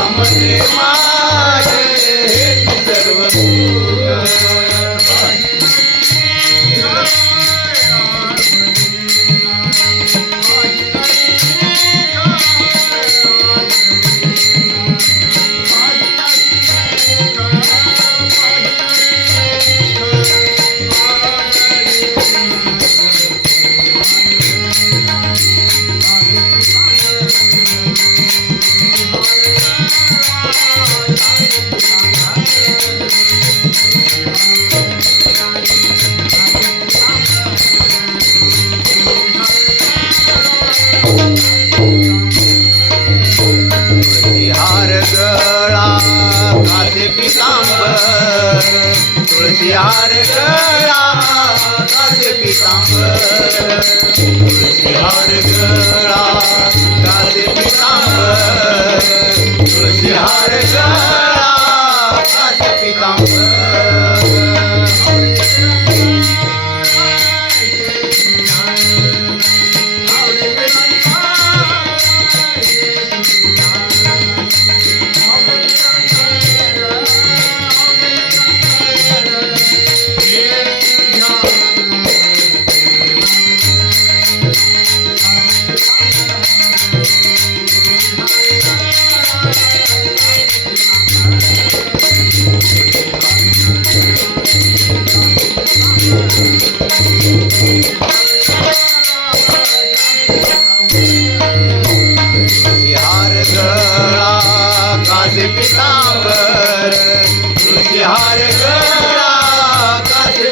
Namastê, तुळशी हार गळा पितांबर तुळशी हार गळा तुळशी हार गळा कासे